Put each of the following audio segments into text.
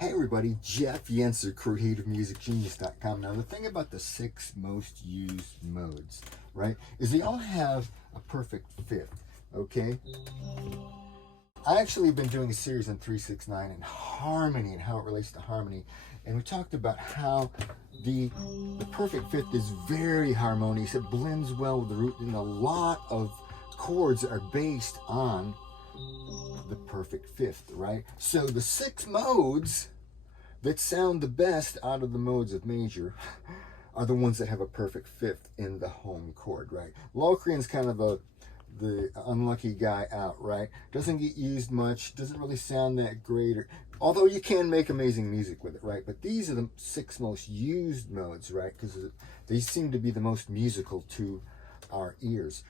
Hey everybody, Jeff Yenser, CreativeMusicGenius.com. Now the thing about the 6 most used modes, right, is they all have a perfect fit, okay? I actually have been doing a series on 369 and harmony and how it relates to harmony, and we talked about how the perfect fifth is very harmonious. It blends well with the root, and a lot of chords are based on the perfect fifth, right? So the 6 modes that sound the best out of the modes of major are the ones that have a perfect fifth in the home chord, right? Locrian's kind of the unlucky guy out, right? Doesn't get used much, doesn't really sound that great, although you can make amazing music with it, right? But these are the 6 most used modes, right? Because they seem to be the most musical to our ears.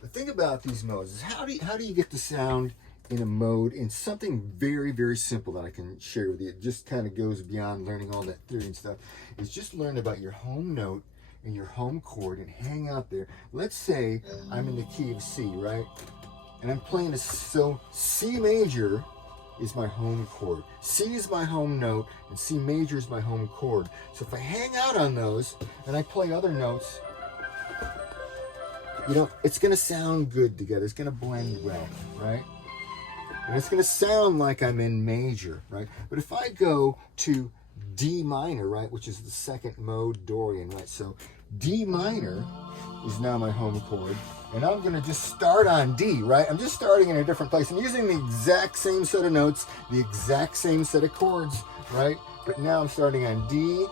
The thing about these modes is how do you get the sound in a mode in something very, very simple that I can share with you. It just kind of goes beyond learning all that theory and stuff. Is just learn about your home note and your home chord and hang out there. Let's say I'm in the key of C, right? And I'm playing so C major is my home chord. C is my home note and C major is my home chord. So if I hang out on those and I play other notes, you know, it's going to sound good together. It's going to blend well, right? And it's going to sound like I'm in major, right? But if I go to D minor, right, which is the second mode Dorian, right? So D minor is now my home chord. And I'm going to just start on D, right? I'm just starting in a different place. I'm using the exact same set of notes, the exact same set of chords, right? But now I'm starting on D.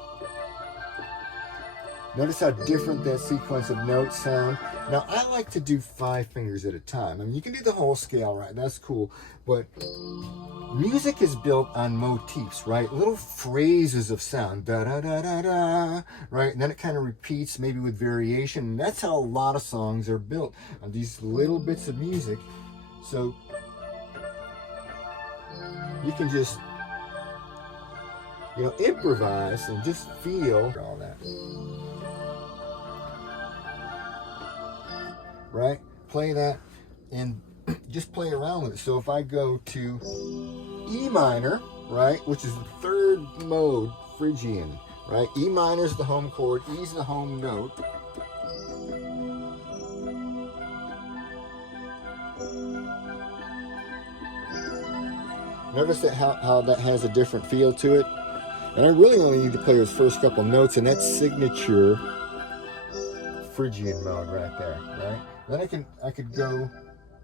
Notice how different that sequence of notes sound. Now, I like to do 5 fingers at a time. I mean, you can do the whole scale, right? That's cool. But music is built on motifs, right? Little phrases of sound. Da-da-da-da-da, right? And then it kind of repeats, maybe with variation. And that's how a lot of songs are built, on these little bits of music. So you can just, you know, improvise and just feel all that. Right? Play that and just play around with it. So if I go to E minor, right, which is the 3rd mode Phrygian, right? E minor is the home chord, E is the home note. Notice that how that has a different feel to it. And I really only need to play those first couple notes, and that's signature Phrygian mode right there, right? Then I could go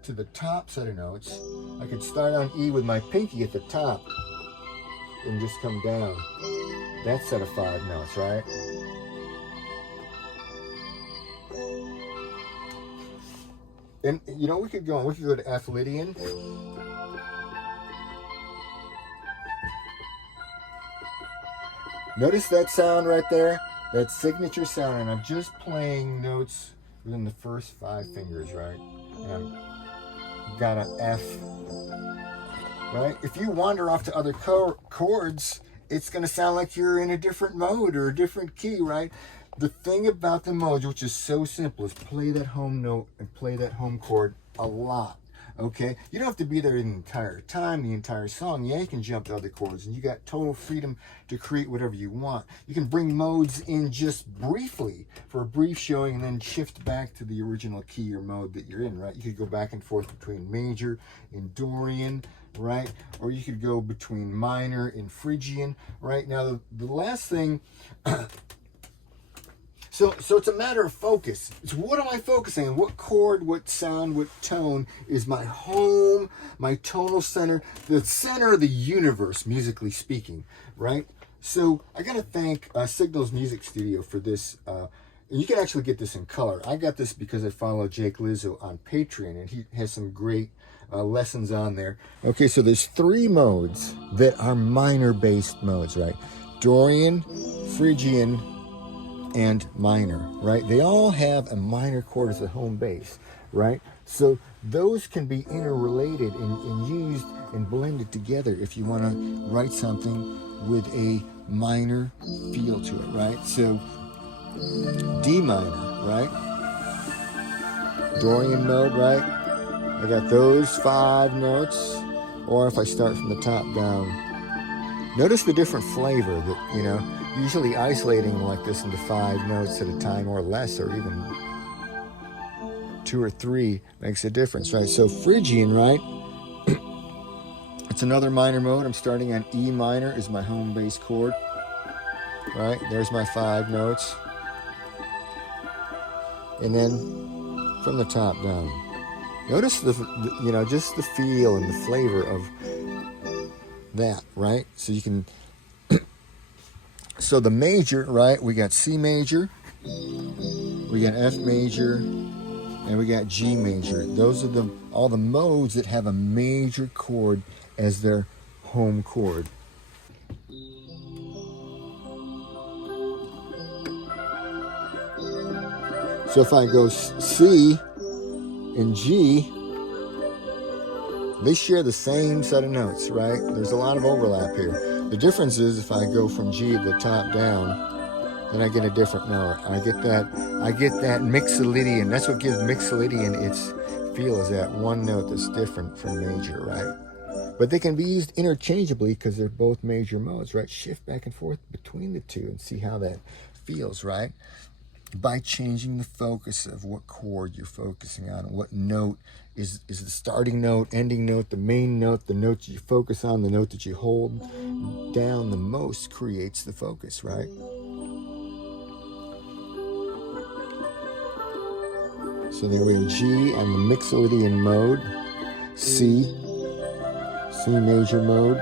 to the top set of notes. I could start on E with my pinky at the top and just come down. That set of 5 notes, right? And you know, we could go to F Lydian. Notice that sound right there? That signature sound, and I'm just playing notes within the first 5 fingers, right? And I've got an F, right? If you wander off to other chords, it's going to sound like you're in a different mode or a different key, right? The thing about the modes, which is so simple, is play that home note and play that home chord a lot. Okay, you don't have to be there the entire time, the entire song. Yeah, you can jump to other chords, and you got total freedom to create whatever you want. You can bring modes in just briefly for a brief showing, and then shift back to the original key or mode that you're in, right? You could go back and forth between major and Dorian, right? Or you could go between minor and Phrygian, right? Now, the last thing. So it's a matter of focus. It's what am I focusing on? What chord, what sound, what tone is my home, my tonal center, the center of the universe, musically speaking, right? So I got to thank Signals Music Studio for this. And you can actually get this in color. I got this because I follow Jake Lizzo on Patreon, and he has some great lessons on there. Okay, so there's 3 modes that are minor-based modes, right? Dorian, Phrygian, and minor, right? They all have a minor chord as a home base, right? So those can be interrelated and used and blended together if you want to write something with a minor feel to it, right? So D minor, right? Dorian mode, right? I got those 5 notes. Or if I start from the top down, Notice the different flavor that, you know, usually isolating like this into 5 notes at a time or less, or even 2 or 3 makes a difference, right? So Phrygian, right? It's another minor mode. I'm starting on E minor is my home bass chord, right? There's my 5 notes. And then from the top down. Notice the you know, just the feel and the flavor of that, right? So you can, so the major, right? We got C major, we got F major, and we got G major. Those are all the modes that have a major chord as their home chord. So if I go C and G, they share the same set of notes, right? There's a lot of overlap here. The difference is if I go from G at the top down, then I get a different note. I get that mixolydian. That's what gives mixolydian its feel, is that one note that's different from major, right? But they can be used interchangeably because they're both major modes, right? Shift back and forth between the two and see how that feels, right? By changing the focus of what chord you're focusing on, what note is the starting note, ending note, the main note, the note you focus on, the note that you hold down the most creates the focus, right? So there we're in G on the mixolydian mode, C major mode,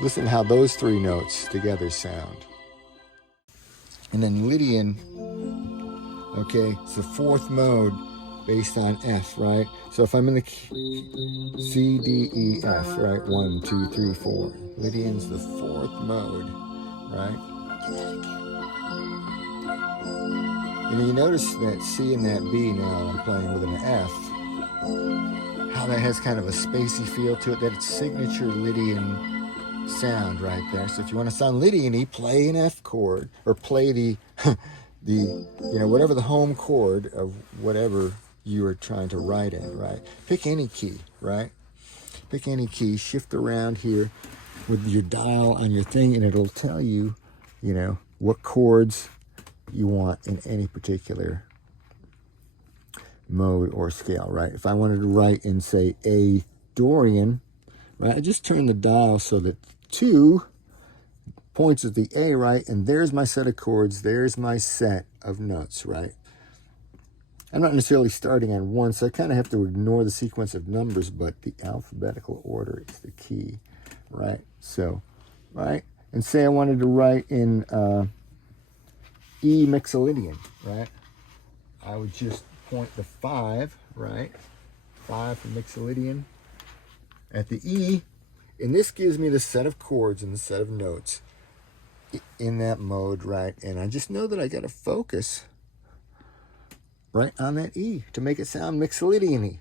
listen how those 3 notes together sound. And then Lydian, okay, it's the 4th mode based on F, right? So if I'm in the C, D, E, F, right? 1, 2, 3, 4. Lydian's the 4th mode, right? And you notice that C and that B now I'm playing with an F, how that has kind of a spacey feel to it, that it's signature Lydian sound right there. So if you want to sound Lydian-y, play an F chord, or play the you know, whatever the home chord of whatever you are trying to write in, right? Pick any key, right? Pick any key, shift around here with your dial on your thing, and it'll tell you, you know, what chords you want in any particular mode or scale, right? If I wanted to write in, say, A Dorian, right, I just turn the dial so that 2 points at the A, right? And there's my set of chords. There's my set of notes, right? I'm not necessarily starting on 1, so I kind of have to ignore the sequence of numbers, but the alphabetical order is the key, right? So, right? And say I wanted to write in E mixolydian, right? I would just point the 5, right? 5 for mixolydian at the E, and this gives me the set of chords and the set of notes in that mode, right? And I just know that I got to focus right on that E to make it sound mixolydian-y.